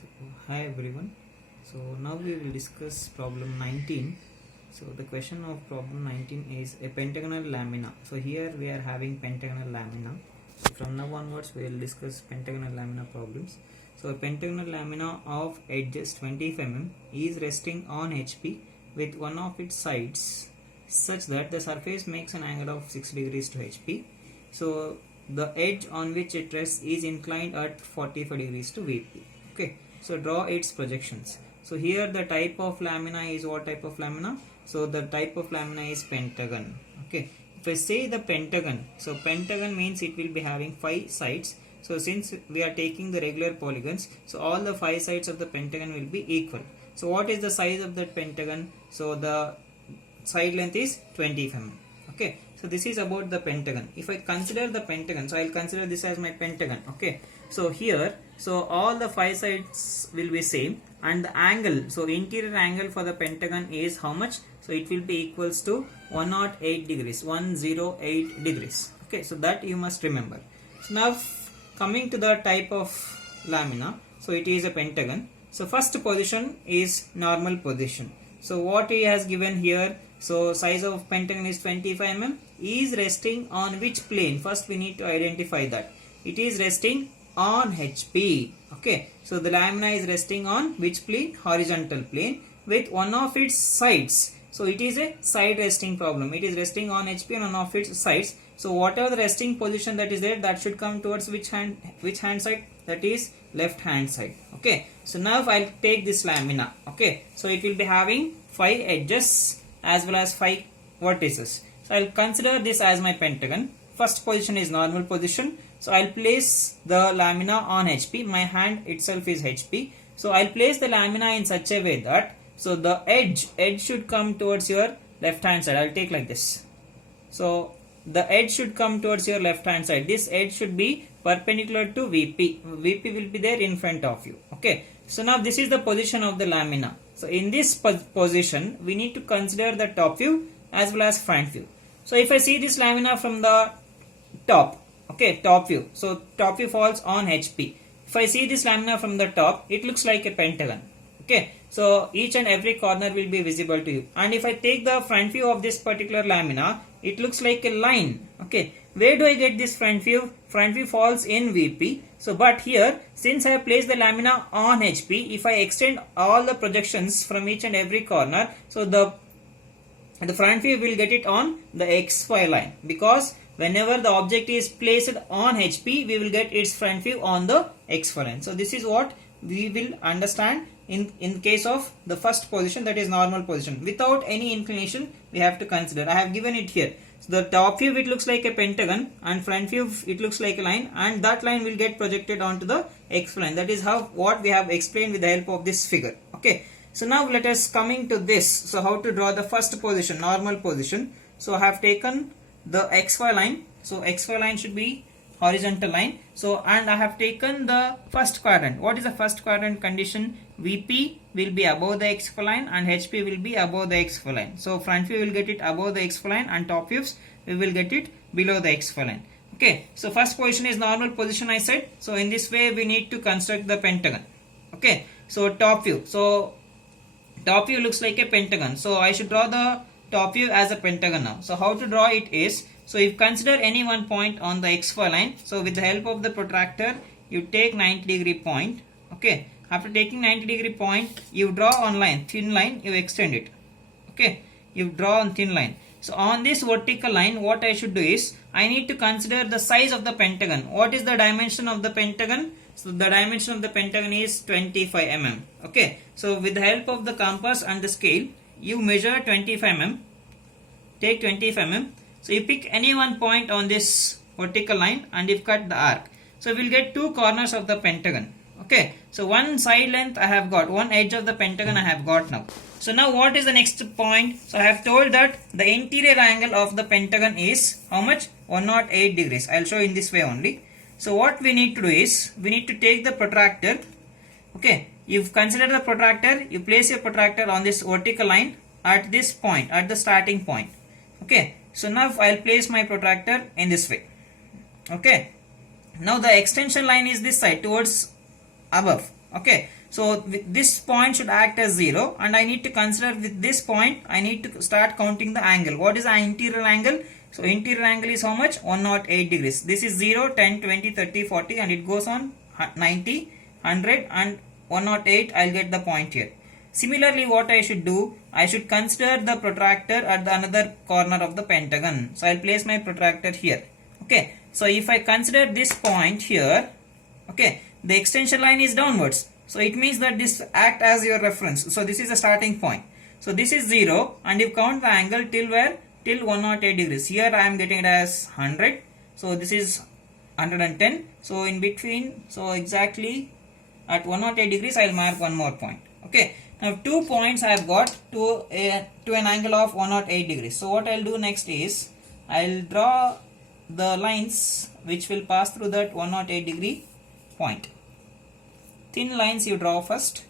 So, hi everyone. So now we will discuss problem 19. So the question of problem 19 is a pentagonal lamina. So here we are having pentagonal lamina. So from now onwards we will discuss pentagonal lamina problems. So a pentagonal lamina of edges 25 mm is resting on HP with one of its sides such that the surface makes an angle of 6 degrees to HP. So the edge on which it rests is inclined at 45 degrees to VP. Okay, so draw its projections. So here the type of lamina is what type of lamina? So the type of lamina is pentagon. Okay, if I say the pentagon, so pentagon means it will be having 5 sides. So since we are taking the regular polygons, so all the 5 sides of the pentagon will be equal. So what is the size of that pentagon? So the side length is 25 mm. Okay, so this is about the pentagon. If I consider the pentagon, so I'll consider this as my pentagon. Okay, so here, so all the 5 sides will be same, and the angle, so interior angle for the pentagon is how much? So it will be equals to 108 degrees, 108 degrees. Okay, so that you must remember. So now coming to the type of lamina, so it is a pentagon. So first position is normal position. So what he has given here, so size of pentagon is 25 mm, is resting on which plane? First we need to identify that. It is resting on HP. Okay, so the lamina is resting on which plane? Horizontal plane with one of its sides. So it is a side resting problem. It is resting on HP and one of its sides. So whatever the resting position that is there, that should come towards which hand side? That is left hand side. Okay, so now if I'll take this lamina, okay, so it will be having 5 edges as well as 5 vertices. So I'll consider this as my pentagon. First position is normal position. So I'll place the lamina on HP. My hand itself is HP. So I'll place the lamina in such a way that, so the edge should come towards your left hand side. I'll take like this. So the edge should come towards your left hand side. This edge should be perpendicular to VP. VP will be there in front of you. Okay, so now this is the position of the lamina. So in this position we need to consider the top view as well as front view. So if I see this lamina from the top, okay, top view, so top view falls on HP. If I see this lamina from the top, it looks like a pentagon. Okay, so each and every corner will be visible to you. And if I take the front view of this particular lamina, it looks like a line. Okay, where do I get this front view? Front view falls in VP. So but here, since I have placed the lamina on HP, if I extend all the projections from each and every corner, so the front view will get it on the XY line, because whenever the object is placed on HP, we will get its front view on the XY line. So this is what we will understand in case of the first position, that is normal position. Without any inclination we have to consider. I have given it here. So the top view it looks like a pentagon, and front view it looks like a line, and that line will get projected onto the X line. That is how what we have explained with the help of this figure. Okay, so now let us coming to this. So how to draw the first position, normal position. So I have taken the XY line. So XY line should be horizontal line. So and I have taken the first quadrant. What is the first quadrant condition? VP will be above the XY line and HP will be above the XY line. So front view will get it above the XY line, and top views we will get it below the XY line. Okay, so first position is normal position, I said. So in this way we need to construct the pentagon. Okay, so top view. So top view looks like a pentagon. So I should draw the top view as a pentagon now. So how to draw it is, so if consider any one point on the XY line, so with the help of the protractor you take 90-degree point. Okay, after taking 90-degree point, you draw on line, thin line, you extend it. Okay, you draw on thin line. So on this vertical line, what I should do is, I need to consider the size of the pentagon. What is the dimension of the pentagon? So the dimension of the pentagon is 25 mm. Okay, so with the help of the compass and the scale, you measure 25 mm. Take 25 mm. So you pick any one point on this vertical line and you cut the arc. So we will get 2 corners of the pentagon. Okay, so one side length I have got, one edge of the pentagon I have got now. So now what is the next point? So I have told that the interior angle of the pentagon is how much? 108 degrees. I will show in this way only. So what we need to do is, we need to take the protractor. Okay, you consider the protractor, you place your protractor on this vertical line at this point, at the starting point. Okay, so now I will place my protractor in this way. Okay, now the extension line is this side towards above. Okay, So this point should act as 0, and I need to consider with this point, I need to start counting the angle. What is the interior angle? So interior angle is how much? 108 degrees. This is 0, 10, 20, 30, 40, and it goes on 90, 100 and 108. I'll get the point here. Similarly, what I should do, I should consider the protractor at the another corner of the pentagon. So I'll place my protractor here. Okay. So if I consider this point here, okay, the extension line is downwards. So it means that this act as your reference. So this is the starting point. So this is 0, and you count the angle till where? Till 108 degrees. Here I am getting it as 100. So this is 110. So in between, so exactly at 108 degrees, I will mark one more point. Okay. Now 2 points I have got to an angle of 108 degrees. So what I will do next is, I will draw the lines which will pass through that 108 degree point. Thin lines you draw first.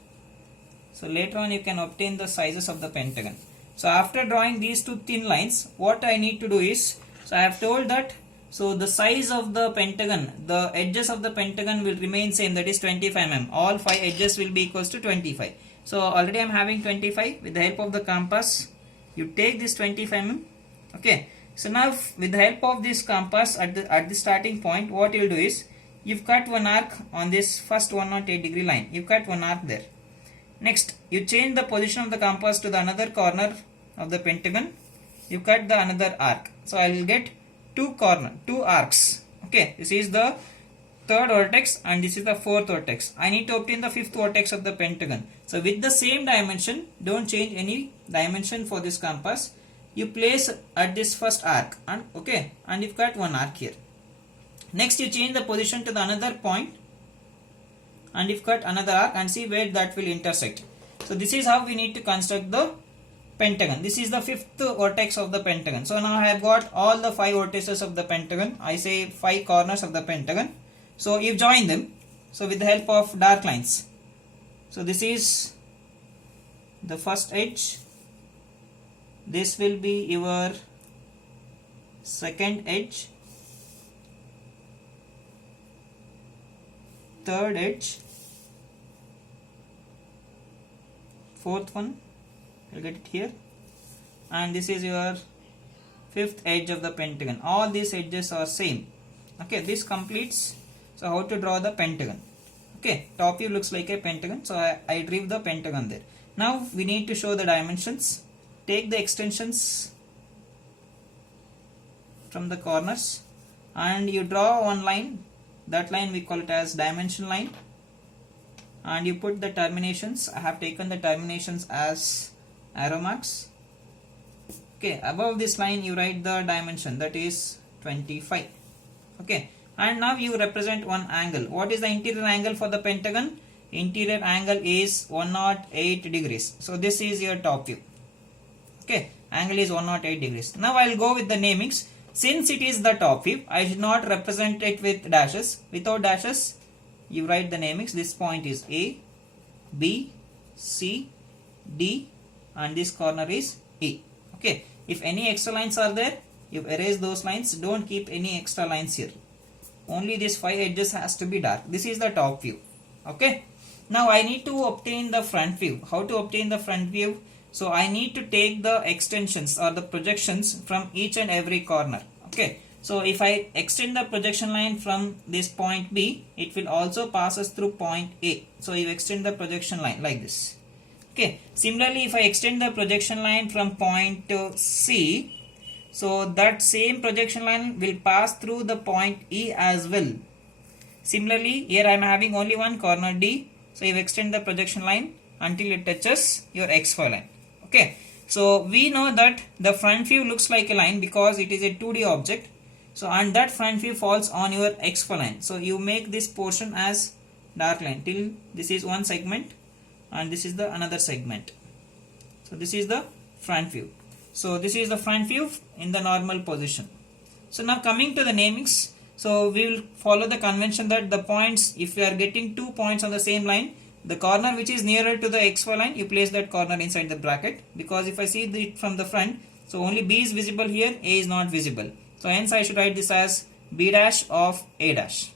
So later on you can obtain the sizes of the pentagon. So after drawing these two thin lines, what I need to do is, so I have told that, so the size of the pentagon, the edges of the pentagon will remain same, that is 25 mm. All 5 edges will be equals to 25. So already I am having 25. With the help of the compass, you take this 25 mm. Okay. So now with the help of this compass at the starting point, what you will do is, you've cut one arc on this first 108 degree line. You cut one arc there. Next, you change the position of the compass to the another corner of the pentagon. You cut the another arc. So I will get two arcs. Okay, this is the third vertex and this is the fourth vertex. I need to obtain the fifth vertex of the pentagon. So with the same dimension, don't change any dimension for this compass. You place at this first arc, and okay, and you've cut one arc here. Next, you change the position to the another point, and you've cut another arc, and see where that will intersect. So this is how we need to construct the pentagon. This is the fifth vertex of the pentagon. So now I have got all the 5 vertices of the pentagon. I say 5 corners of the pentagon. So you join them. So with the help of dark lines. So this is the first edge. This will be your second edge, third edge, fourth one, you'll get it here, and this is your fifth edge of the pentagon. All these edges are same. Okay, this completes. So how to draw the pentagon? Okay, top view looks like a pentagon, so I drew the pentagon there. Now we need to show the dimensions. Take the extensions from the corners and you draw one line. That line we call it as dimension line, and you put the terminations. I have taken the terminations as arrow marks. Okay, above this line you write the dimension, that is 25. Okay, and now you represent one angle. What is the interior angle for the pentagon? Interior angle is 108 degrees. So this is your top view. Okay, angle is 108 degrees. Now I will go with the namings. Since it is the top view, I should not represent it with dashes. Without dashes, you write the namings. This point is A, B, C, D, and this corner is E. Okay, if any extra lines are there, you erase those lines. Don't keep any extra lines here. Only these 5 edges has to be dark. This is the top view. Okay, now I need to obtain the front view. How to obtain the front view? So I need to take the extensions or the projections from each and every corner. Okay, so if I extend the projection line from this point B, it will also pass us through point A. So you extend the projection line like this. Okay, similarly if I extend the projection line from point C, so that same projection line will pass through the point E as well. Similarly, here I am having only one corner D, so you extend the projection line until it touches your XY line. Okay, so we know that the front view looks like a line because it is a 2D object. So and that front view falls on your XY line. So you make this portion as dark line till this is one segment and this is the another segment. So this is the front view. So this is the front view in the normal position. So now coming to the namings. So we will follow the convention that the points, if we are getting 2 points on the same line, the corner which is nearer to the XY line, you place that corner inside the bracket, because if I see it from the front, so only B is visible here, A is not visible. So hence I should write this as B dash of A dash.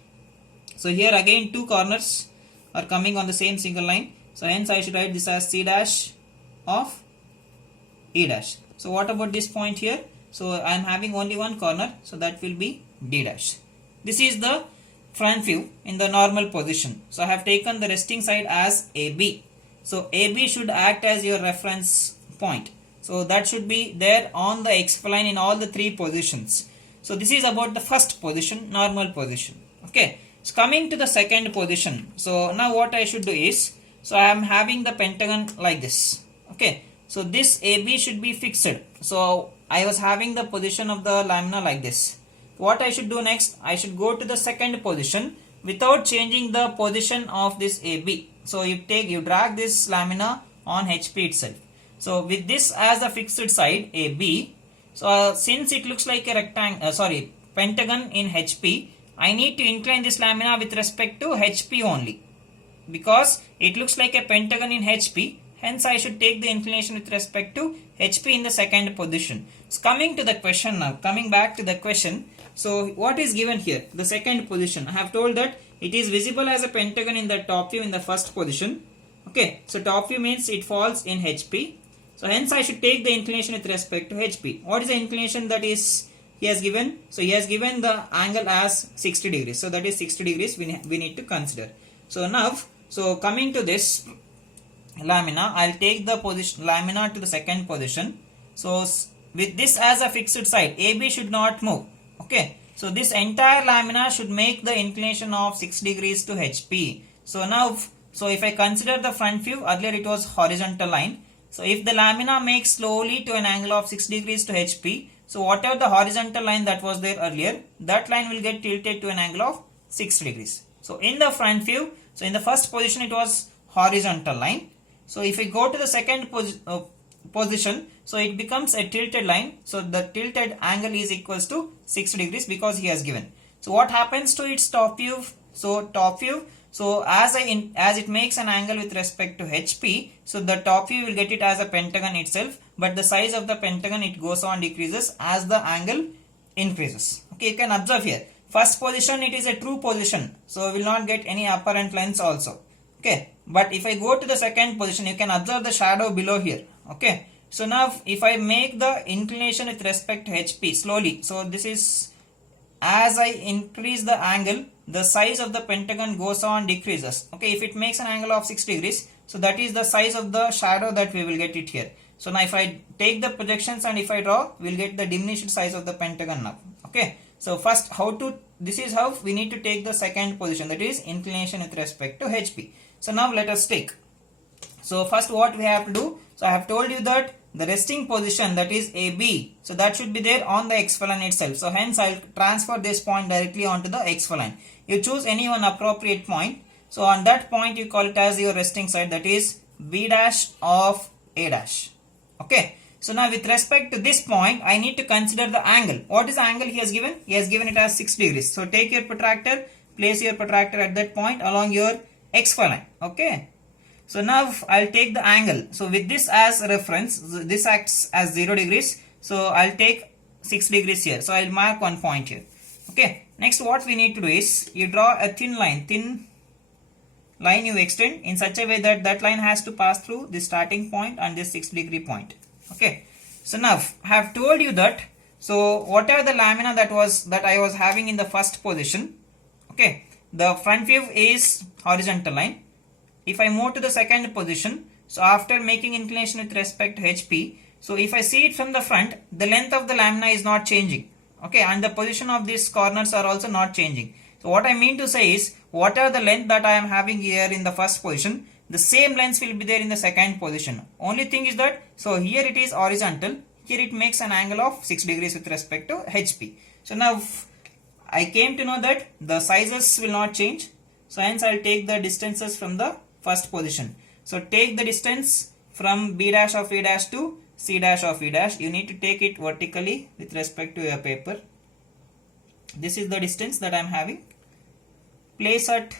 So here again 2 corners, are coming on the same single line. So hence I should write this as C dash of E dash. So what about this point here? So I am having only one corner, so that will be D dash. This is the front view in the normal position. So I have taken the resting side as AB. So AB should act as your reference point. So that should be there on the x-spline in all the three positions. So this is about the first position, normal position. Okay. So coming to the second position. So now what I should do is, so I am having the pentagon like this. Okay. So this AB should be fixed. So I was having the position of the lamina like this. What I should do next? I should go to the second position without changing the position of this AB. So you drag this lamina on HP itself. So with this as a fixed side AB, so since it looks like a pentagon in HP, I need to incline this lamina with respect to HP only, because it looks like a pentagon in HP. Hence I should take the inclination with respect to HP in the second position. So coming to the question now, coming back to the question. So what is given here? The second position. I have told that it is visible as a pentagon in the top view in the first position. Okay, so top view means it falls in HP. So hence I should take the inclination with respect to HP. What is the inclination that is he has given? So he has given the angle as 60 degrees. So that is 60 degrees we need to consider. So now, so coming to this lamina, I'll take the position lamina to the second position. So with this as a fixed side, AB should not move. Okay, so this entire lamina should make the inclination of 6 degrees to HP. So now, so if I consider the front view, earlier it was horizontal line. So if the lamina makes slowly to an angle of 6 degrees to HP, so whatever the horizontal line that was there earlier, that line will get tilted to an angle of 60 degrees. So in the front view, so in the first position it was horizontal line. So if I go to the second position, so it becomes a tilted line. So the tilted angle is equals to 60 degrees because he has given. So what happens to its top view? So top view, so as it makes an angle with respect to HP, so the top view will get it as a pentagon itself, but the size of the pentagon it goes on decreases as the angle increases. Okay, you can observe here. First position it is a true position, so we will not get any apparent lines also. Okay, but if I go to the second position, you can observe the shadow below here. Okay, so now if I make the inclination with respect to HP slowly, so this is as I increase the angle, the size of the pentagon goes on decreases. Okay, if it makes an angle of 6 degrees, so that is the size of the shadow that we will get it here. So now if I take the projections and if I draw, we will get the diminished size of the pentagon now. Okay, so first this is how we need to take the second position, that is inclination with respect to HP. So now let us take. So first what we have to do, so I have told you that the resting position, that is AB, so that should be there on the x-line itself. So hence I will transfer this point directly onto the x-line. You choose any one appropriate point. So on that point you call it as your resting side, that is B dash of A dash. Okay. So now with respect to this point, I need to consider the angle. What is the angle he has given? He has given it as 6 degrees. So take your protractor, place your protractor at that point along your x-line. Okay. So now I'll take the angle. So with this as reference, this acts as 0 degrees. So I'll take 6 degrees here. So I'll mark one point here. Okay. Next what we need to do is, you draw a thin line you extend in such a way that that line has to pass through the starting point and this 6 degree point. Okay. So now I have told you that, so whatever the lamina that I was having in the first position, okay, the front view is horizontal line. If I move to the second position, so after making inclination with respect to HP, so if I see it from the front, the length of the lamina is not changing. Okay, and the position of these corners are also not changing. So what I mean to say is, whatever the length that I am having here in the first position, the same length will be there in the second position. Only thing is that, so here it is horizontal, here it makes an angle of 6 degrees with respect to HP. So now I came to know that the sizes will not change. So hence I will take the distances from the first position. So take the distance from B dash of A dash to C dash of E dash. You need to take it vertically with respect to your paper. This is the distance that I am having. Place at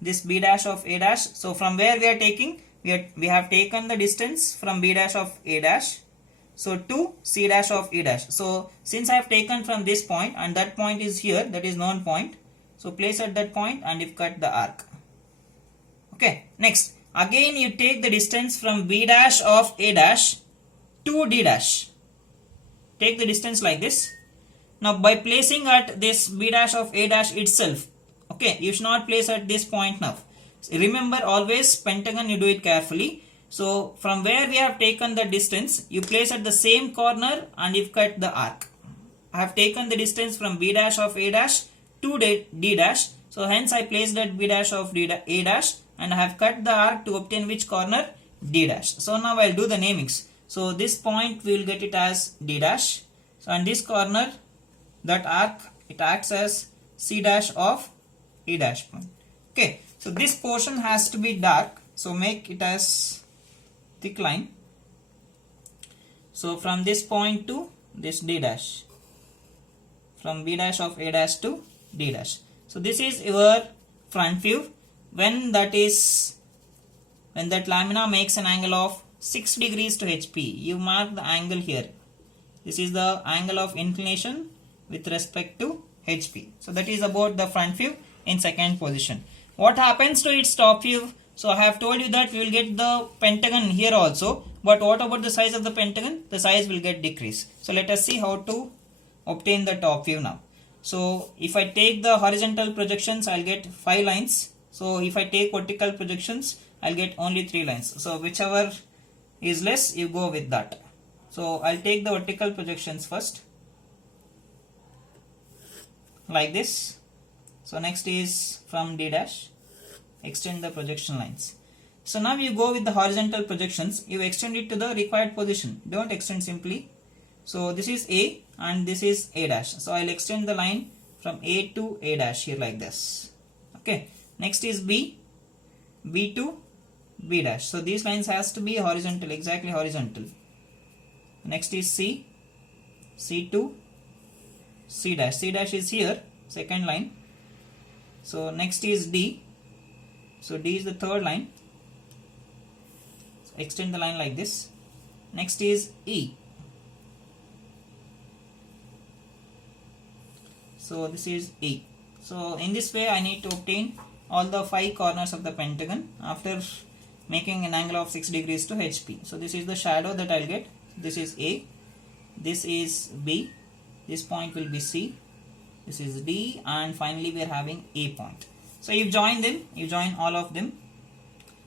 this B dash of A dash. So from where we are taking, we have taken the distance from B dash of A dash, so to C dash of E dash. So since I have taken from this point and that point is here, that is known point. So place at that point and if cut the arc. Okay, next again you take the distance from B dash of A dash to D dash. Take the distance like this. Now by placing at this B dash of A dash itself, okay, you should not place at this point now. Remember always pentagon you do it carefully. So from where we have taken the distance, you place at the same corner and you cut the arc. I have taken the distance from B dash of A dash to D dash. So hence I placed at B dash of A dash and I have cut the arc to obtain which corner? D dash. So now I will do the namings. So this point we will get it as D dash. So on this corner, that arc, it acts as C dash of E dash point. Okay. So this portion has to be dark. So make it as thick line. So from this point to this D dash. From B dash of A dash to D dash. So this is your front view. When that lamina makes an angle of 6 degrees to HP, you mark the angle here. This is the angle of inclination with respect to HP. So that is about the front view in second position. What happens to its top view? So I have told you that we will get the pentagon here also. But what about the size of the pentagon? The size will get decreased. So let us see how to obtain the top view now. So if I take the horizontal projections, I'll get 5 lines. So if I take vertical projections, I'll get only 3 lines. So whichever is less, you go with that. So I'll take the vertical projections first. Like this. So next is from D dash. Extend the projection lines. So now you go with the horizontal projections. You extend it to the required position. Don't extend simply. So this is A and this is A dash. So I'll extend the line from A to A dash here like this. Okay. Next is B. B to B dash. So these lines has to be horizontal, exactly horizontal. Next is C. C to C dash. C dash is here, second line. So next is D. So D is the third line. So extend the line like this. Next is E. So this is E. So in this way I need to obtain all the 5 corners of the pentagon after making an angle of 6 degrees to HP. So this is the shadow that I'll get. This is A. This is B. This point will be C. This is D. And finally we are having A point. So you join them. You join all of them.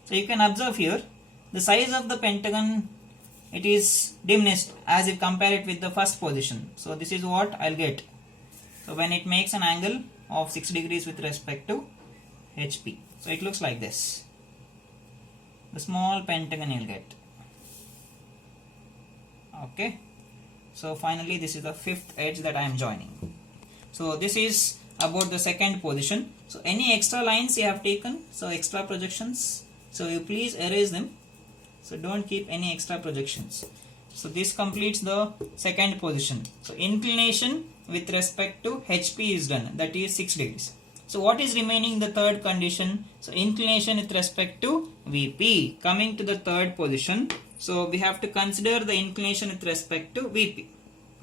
So you can observe here the size of the pentagon, it is diminished as you compare it with the first position. So this is what I'll get. So when it makes an angle of 6 degrees with respect to HP. So it looks like this. The small pentagon you'll get. Okay. So finally this is the 5th edge that I am joining. So this is about the second position. So any extra lines you have taken, so extra projections, so you please erase them. So don't keep any extra projections. So this completes the second position. So inclination with respect to HP is done, that is 6 degrees. So what is remaining in the third condition? So inclination with respect to VP. Coming to the third position, so we have to consider the inclination with respect to VP.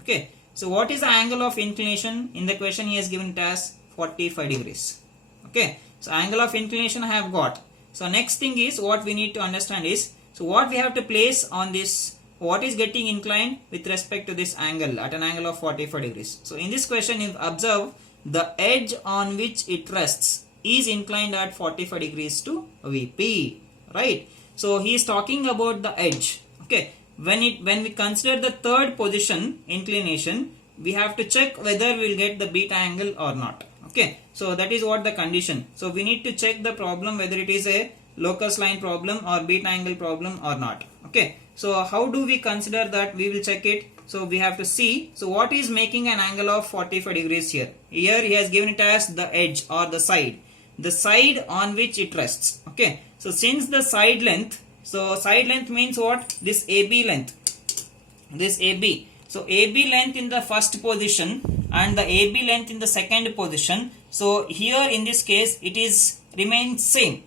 Okay. So what is the angle of inclination? In the question he has given it as 45 degrees. Okay. So angle of inclination I have got. So next thing is what we need to understand is, so what we have to place on this, what is getting inclined with respect to this angle at an angle of 45 degrees. So in this question you observe the edge on which it rests is inclined at 45 degrees to VP. Right. So he is talking about the edge. Okay. When we consider the third position inclination, we have to check whether we will get the beta angle or not. Okay. So that is what the condition. So we need to check the problem whether it is a locus line problem or beta angle problem or not. Okay. So how do we consider that? We will check it. So we have to see. So what is making an angle of 45 degrees here? Here he has given it as the edge or the side. The side on which it rests. Okay. So since the side length, so side length means what? This AB length. This AB. So AB length in the first position and the AB length in the second position. So here in this case it is remains same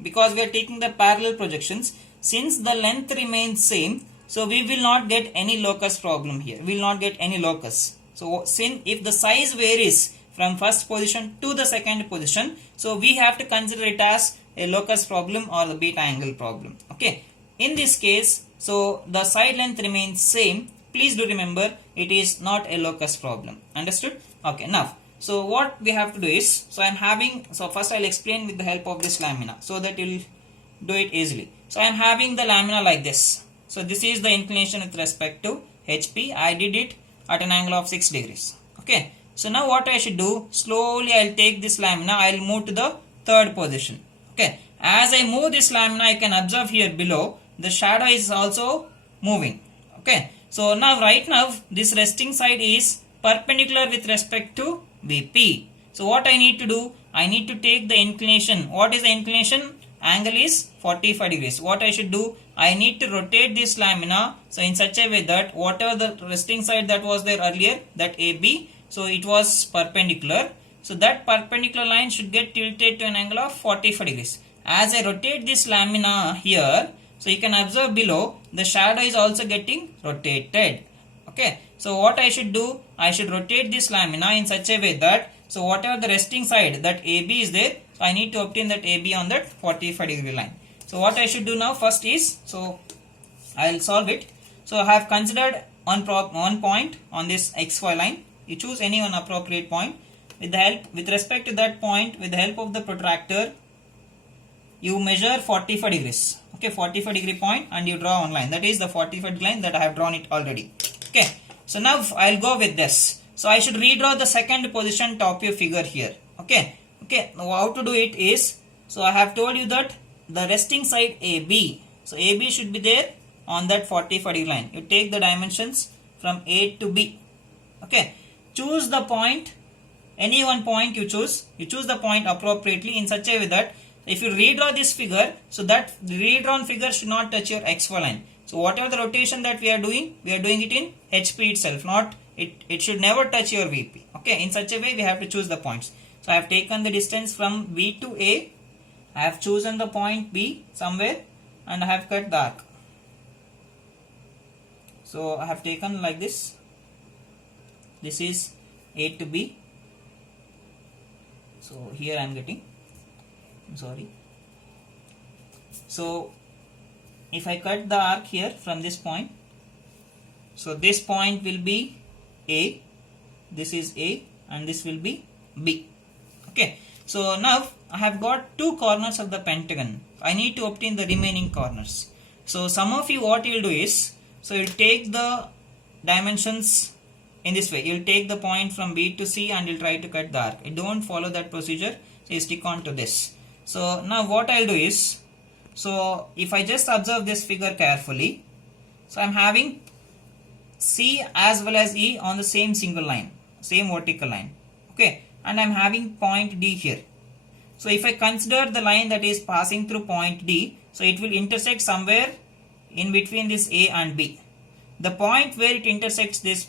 because we are taking the parallel projections. Since the length remains same, so we will not get any locus problem here. We will not get any locus. So since if the size varies from first position to the second position, So we have to consider it as a locus problem or the beta angle problem. Okay. In this case, so the side length remains same. Please do remember it is not a locus problem. Understood? Okay. Now, so what we have to do is, so I'm having, so first I'll explain with the help of this lamina so that you'll do it easily. So I'm having the lamina like this. So this is the inclination with respect to HP. I did it at an angle of 6 degrees. Okay. So now what I should do, slowly I'll take this lamina, I'll move to the third position. Okay. As I move this lamina, I can observe here below, the shadow is also moving. Okay. So now right now, this resting side is perpendicular with respect to VP. So what I need to do, I need to take the inclination. What is the inclination? Angle is 45 degrees. What I should do, I need to rotate this lamina, so in such a way that whatever the resting side that was there earlier, that AB, so it was perpendicular. So that perpendicular line should get tilted to an angle of 45 degrees. As I rotate this lamina here, so you can observe below, the shadow is also getting rotated. Okay. So what I should do, I should rotate this lamina in such a way that, so whatever the resting side, that AB is there, so I need to obtain that AB on that 45 degree line. So what I should do now first is, so I will solve it. So I have considered one point on this XY line. You choose any one appropriate point. With respect to that point, with the help of the protractor, you measure 45 degrees. Okay, 45 degree point, and you draw one line. That is the 45 degree line that I have drawn it already. Okay. So now I'll go with this. So I should redraw the second position top view figure here. Okay. Okay. Now how to do it is, so I have told you that the resting side AB. So AB should be there on that 45 degree line. You take the dimensions from A to B. Okay. Choose the point. Any one point you choose. You choose the point appropriately in such a way that if you redraw this figure, so that the redrawn figure should not touch your XY line. So whatever the rotation that we are doing it in HP itself, not it should never touch your VP. Okay, in such a way we have to choose the points. So I have taken the distance from B to A, I have chosen the point B somewhere, and I have cut the arc. So I have taken like this. This is A to B. So here I am getting, sorry. So if I cut the arc here from this point, so this point will be A, this is A, and this will be B. Okay. So now I have got two corners of the pentagon. I need to obtain the remaining corners. So some of you, what you will do is, so you will take the dimensions in this way. You will take the point from B to C and you will try to cut the arc. You don't follow that procedure. So you stick on to this. So now what I will do is, so if I just observe this figure carefully, so I am having C as well as E on the same single line, same vertical line. Okay. And I am having point D here. So if I consider the line that is passing through point D, so it will intersect somewhere in between this A and B. The point where it intersects this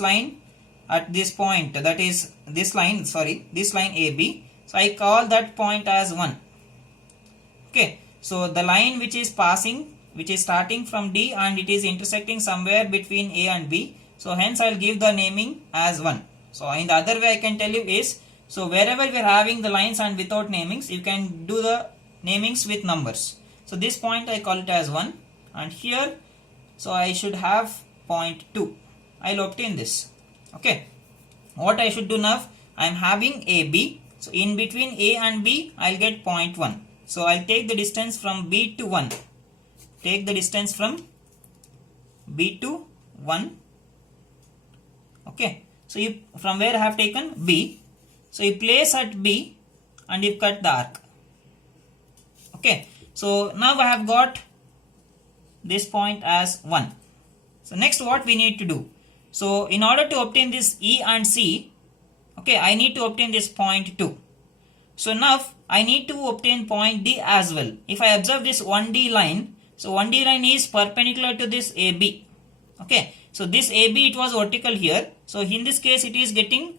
line at this point, that is this line, this line AB. So I call that point as 1. Okay. So the line which is passing, which is starting from D and it is intersecting somewhere between A and B. So hence I will give the naming as 1. So in the other way I can tell you is, so wherever we are having the lines and without namings, you can do the namings with numbers. So this point I call it as 1, and here, so I should have point 2. I will obtain this. Okay. What I should do now, I am having AB. So in between A and B, I will get point 1. So I will take the distance from B to 1. Take the distance from B to 1. Okay. So you, from where I have taken B. So you place at B and you cut the arc. Okay. So now I have got this point as 1. So next what we need to do. So in order to obtain this E and C, okay, I need to obtain this point 2. So now I need to obtain point D as well. If I observe this 1D line, so 1D line is perpendicular to this AB. Okay. So this AB, it was vertical here. So in this case it is getting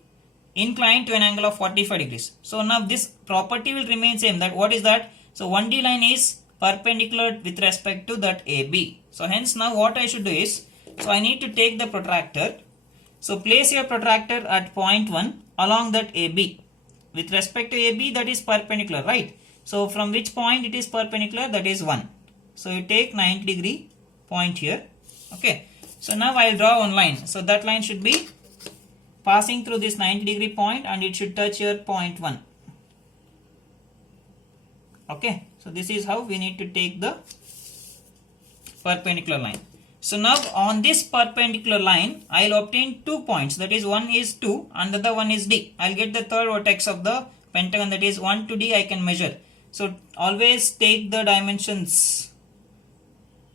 inclined to an angle of 45 degrees. So now this property will remain same. That what is that? So 1D line is perpendicular with respect to that AB. So hence now what I should do is, so I need to take the protractor. So place your protractor at point 1 along that AB. with respect to AB, that is perpendicular, right? So from which point it is perpendicular? That is 1. So you take 90 degree point here. Okay. So now I will draw one line. So that line should be passing through this 90 degree point and it should touch your point 1. Okay. So this is how we need to take the perpendicular line. So now on this perpendicular line, I will obtain 2 points. That is, one is 2 and the other one is D. I will get the third vertex of the pentagon, that is 1 to D I can measure. So always take the dimensions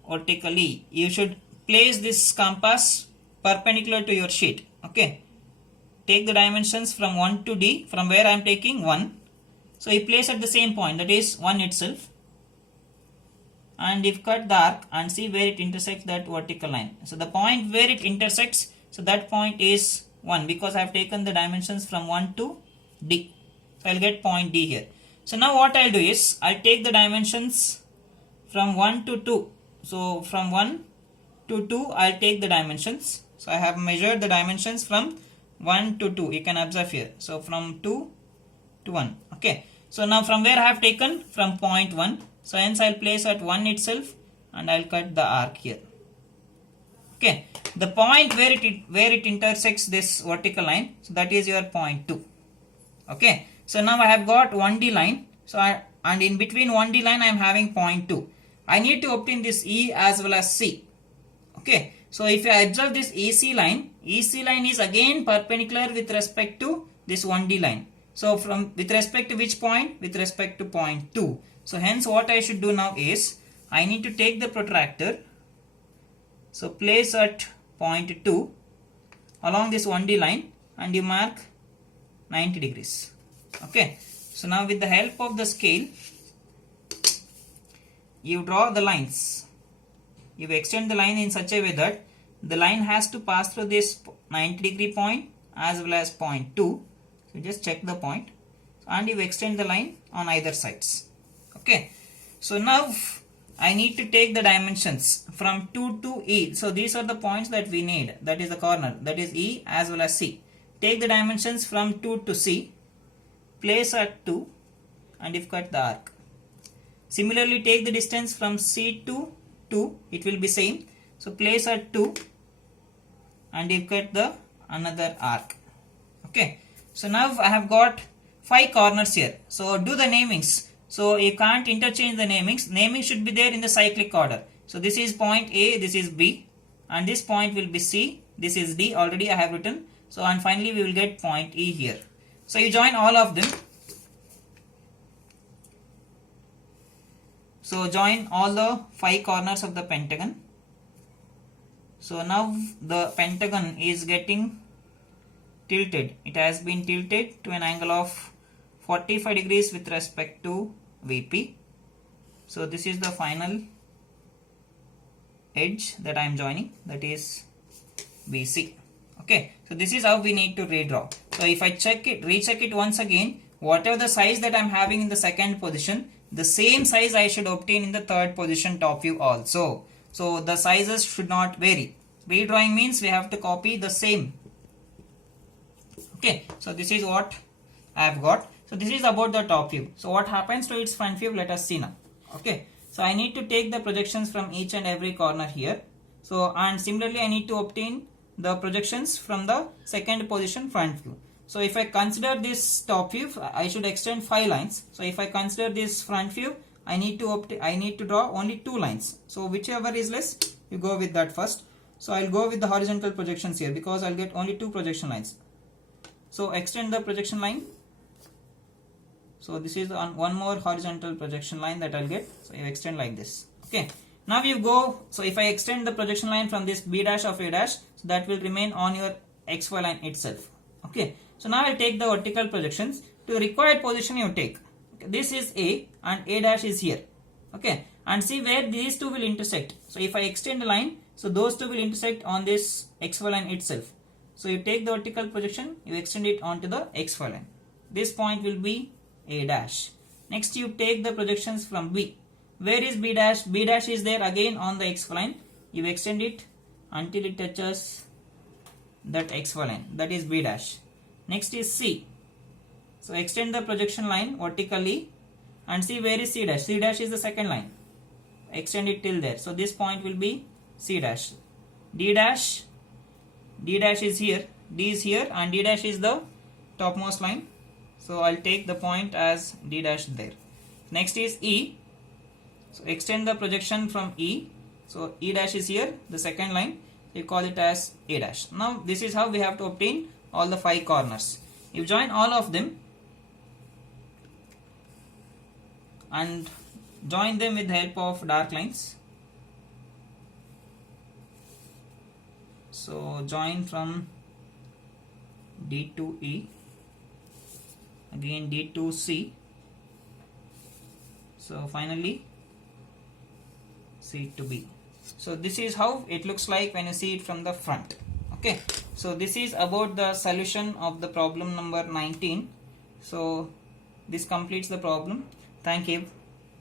vertically. You should place this compass perpendicular to your sheet. Okay. Take the dimensions from 1 to D, from where I am taking 1. So you place at the same point, that is 1 itself. And if cut the arc and see where it intersects that vertical line. So the point where it intersects, so that point is 1 because I have taken the dimensions from 1 to D. So I will get point D here. So now what I will do is, I will take the dimensions from 1 to 2. So from 1 to 2 I will take the dimensions. So I have measured the dimensions from 1 to 2. You can observe here. So from 2 to 1. Okay. So now from where I have taken? From point 1. So hence I will place at 1 itself and I will cut the arc here. Okay. The point where it intersects this vertical line, so that is your point 2. Okay. So now I have got 1D line. So and in between 1D line I am having point 2. I need to obtain this E as well as C. Okay. So if I observe this EC line is again perpendicular with respect to this 1D line. So from with respect to which point? With respect to point 2. So hence what I should do now is, I need to take the protractor. So place at point 2 along this 1D line and you mark 90 degrees. Okay. So now with the help of the scale, you draw the lines. You extend the line in such a way that the line has to pass through this 90 degree point as well as point 2. So just check the point and you extend the line on either sides. Okay. So now I need to take the dimensions from 2 to E. So these are the points that we need. That is the corner. That is E as well as C. Take the dimensions from 2 to C. Place at 2 and if cut the arc. Similarly take the distance from C to 2. It will be same. So place at 2 and if cut the another arc. Okay. So now I have got 5 corners here. So do the namings. So you can't interchange the namings. Naming should be there in the cyclic order. So this is point A, this is B, and this point will be C, this is D, already I have written. So and finally we will get point E here. So you join all of them. So join all the 5 corners of the pentagon. So now the pentagon is getting tilted. It has been tilted to an angle of 45 degrees with respect to VP. So this is the final edge that I am joining, that is BC. Okay. So this is how we need to redraw. So if I recheck it once again, whatever the size that I am having in the second position, the same size I should obtain in the third position top view also. So the sizes should not vary. Redrawing means we have to copy the same. Okay. So this is what I have got. So this is about the top view. So what happens to its front view? Let us see now. Okay. So I need to take the projections from each and every corner here. So and similarly I need to obtain the projections from the second position front view. So if I consider this top view, I should extend 5 lines. So if I consider this front view, I need to draw only 2 lines. So whichever is less, you go with that first. So I'll go with the horizontal projections here because I'll get only 2 projection lines. So extend the projection line. So this is one more horizontal projection line that I'll get. So you extend like this. Okay. Now you go. So if I extend the projection line from this B dash of A dash, so that will remain on your XY line itself. Okay. So now I'll take the vertical projections. To required position you take. Okay. This is A and A dash is here. Okay. And see where these two will intersect. So if I extend the line, so those two will intersect on this XY line itself. So you take the vertical projection, you extend it onto the XY line. This point will be A dash. Next you take the projections from B. Where is B dash? B dash is there again on the XY line. You extend it until it touches that XY line. That is B dash. Next is C. So extend the projection line vertically and see where is C dash. C dash is the second line. Extend it till there. So this point will be C dash. D dash is here, D is here, and D dash is the topmost line. So I'll take the point as D dash there. Next is E. So extend the projection from E. So E dash is here, the second line. You call it as A dash. Now this is how we have to obtain all the 5 corners. You join all of them and join them with the help of dark lines. So join from D to E, again D to C, so finally C to B. So this is how it looks like when you see it from the front. Okay, so this is about the solution of the problem number 19. So this completes the problem. Thank you.